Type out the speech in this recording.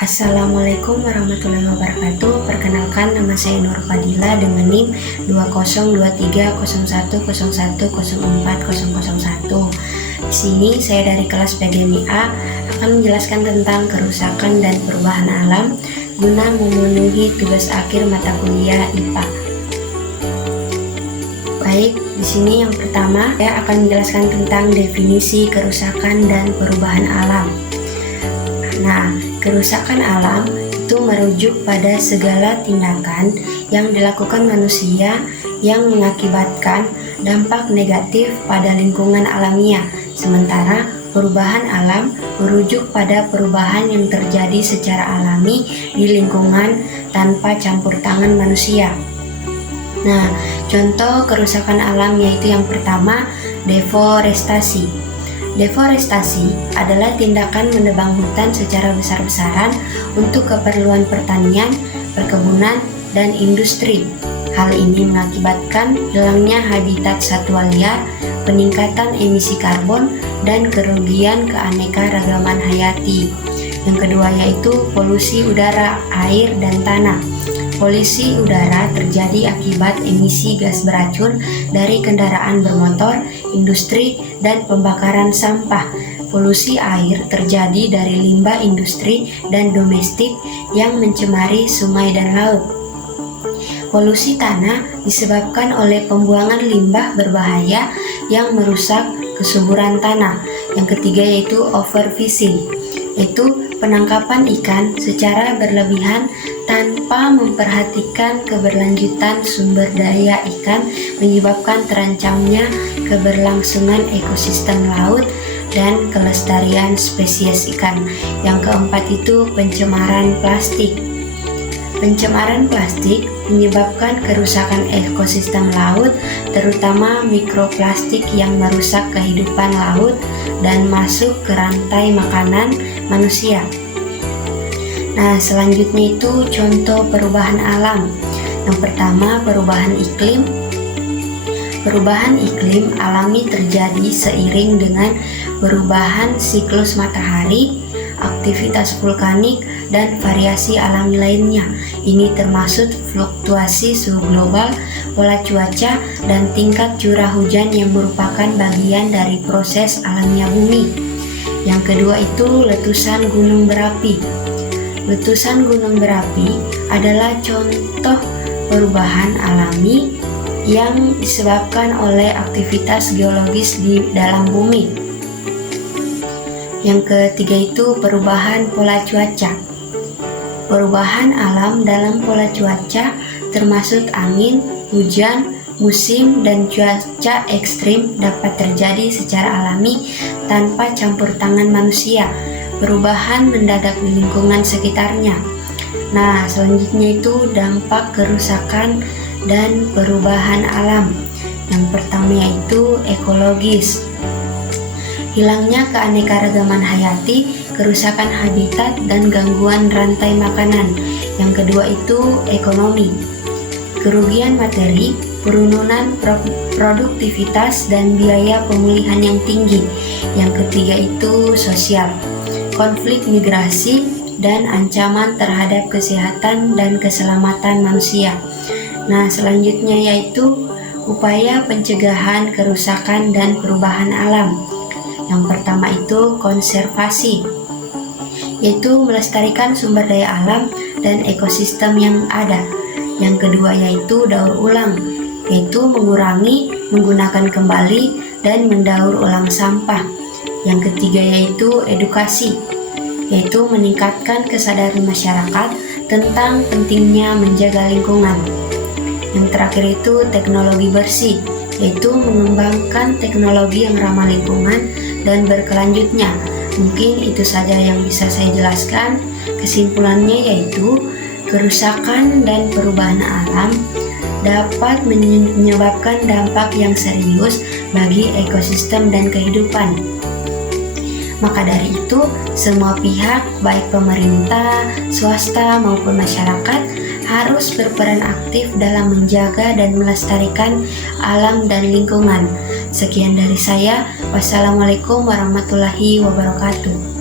Assalamualaikum warahmatullahi wabarakatuh. Perkenalkan, nama saya Nur Fadila dengan NIM 20230110104001. Di sini saya dari kelas PGMIA akan menjelaskan tentang kerusakan dan perubahan alam guna memenuhi tugas akhir mata kuliah IPA. Baik, di sini yang pertama saya akan menjelaskan tentang definisi kerusakan dan perubahan alam. Nah, kerusakan alam itu merujuk pada segala tindakan yang dilakukan manusia yang mengakibatkan dampak negatif pada lingkungan alamiah. Sementara perubahan alam merujuk pada perubahan yang terjadi secara alami di lingkungan tanpa campur tangan manusia. Nah, contoh kerusakan alam yaitu yang pertama, deforestasi. Deforestasi adalah tindakan menebang hutan secara besar-besaran untuk keperluan pertanian, perkebunan, dan industri. Hal ini mengakibatkan hilangnya habitat satwa liar, peningkatan emisi karbon, dan kerugian keanekaragaman hayati. Yang kedua yaitu polusi udara, air, dan tanah. Polusi udara terjadi akibat emisi gas beracun dari kendaraan bermotor, industri, dan pembakaran sampah. Polusi air terjadi dari limbah industri dan domestik yang mencemari sungai dan laut. Polusi tanah disebabkan oleh pembuangan limbah berbahaya yang merusak kesuburan tanah. Yang ketiga yaitu overfishing, yaitu penangkapan ikan secara berlebihan tanpa memperhatikan keberlanjutan sumber daya ikan menyebabkan terancamnya keberlangsungan ekosistem laut dan kelestarian spesies ikan. Yang keempat itu pencemaran plastik. Pencemaran plastik menyebabkan kerusakan ekosistem laut, terutama mikroplastik yang merusak kehidupan laut dan masuk ke rantai makanan manusia. Nah, selanjutnya itu contoh perubahan alam. Yang pertama, perubahan iklim. Perubahan iklim alami terjadi seiring dengan perubahan siklus matahari, aktivitas vulkanik, dan variasi alami lainnya. Ini termasuk fluktuasi suhu global, pola cuaca, dan tingkat curah hujan yang merupakan bagian dari proses alamiah bumi. Yang kedua itu letusan gunung berapi. Letusan gunung berapi adalah contoh perubahan alami yang disebabkan oleh aktivitas geologis di dalam bumi. Yang ketiga itu perubahan pola cuaca. Perubahan alam dalam pola cuaca termasuk angin, hujan, musim, dan cuaca ekstrim dapat terjadi secara alami tanpa campur tangan manusia. Perubahan mendadak di lingkungan sekitarnya. Nah, selanjutnya itu dampak kerusakan dan perubahan alam. Yang pertama yaitu ekologis. Hilangnya keanekaragaman hayati, kerusakan habitat, dan gangguan rantai makanan. Yang kedua itu ekonomi. Kerugian materi, penurunan produktivitas, dan biaya pemulihan yang tinggi. Yang ketiga itu sosial. Konflik migrasi dan ancaman terhadap kesehatan dan keselamatan manusia. Nah, selanjutnya yaitu upaya pencegahan kerusakan dan perubahan alam. Yang pertama itu konservasi, yaitu melestarikan sumber daya alam dan ekosistem yang ada. Yang kedua yaitu daur ulang, yaitu mengurangi, menggunakan kembali, dan mendaur ulang sampah. Yang ketiga yaitu edukasi, yaitu meningkatkan kesadaran masyarakat tentang pentingnya menjaga lingkungan. Yang terakhir itu teknologi bersih, yaitu mengembangkan teknologi yang ramah lingkungan dan berkelanjutnya. Mungkin itu saja yang bisa saya jelaskan. Kesimpulannya yaitu kerusakan dan perubahan alam dapat menyebabkan dampak yang serius bagi ekosistem dan kehidupan. Maka dari itu, semua pihak, baik pemerintah, swasta, maupun masyarakat, harus berperan aktif dalam menjaga dan melestarikan alam dan lingkungan. Sekian dari saya. Wassalamualaikum warahmatullahi wabarakatuh.